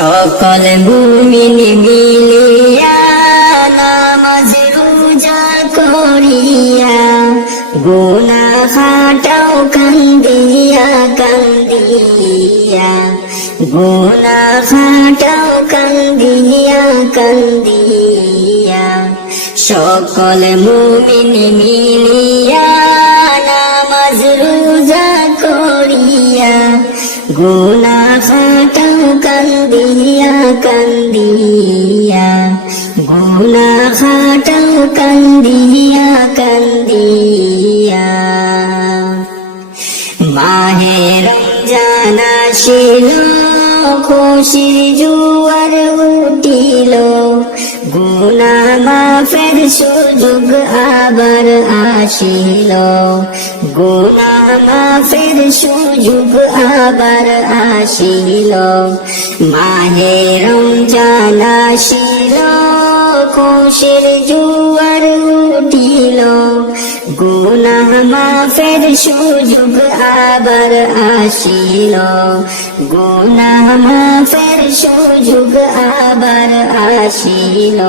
সকল মুমিন মিলিয়া নামাজ রোজা করিয়া গুনাহ হাটাও কান্দিয়া কান্দিয়া গুনাহ হাটাও কান্দিয়া কান্দিয়া সকল মুমিন মিলিয়া নামাজ রোজা করিয়া গুনাহ হাটাও কান্দিয়া কান্দিয়া গুনাহ হাটাও কান্দিয়া কান্দিয়া মাহে রমজান আসিল খুশির জোয়ার উঠিল গুনাহ মাফের সুযোগ আবার আসিল গুনাহ মাফের সুযোগ আবার আসিল মাহে রমজান আসিল খুশির জোয়ার উঠিল গুনাহ মাফের সুযোগ আবার আসিল গুনাহ মাফের সুযোগ আবার আসিল।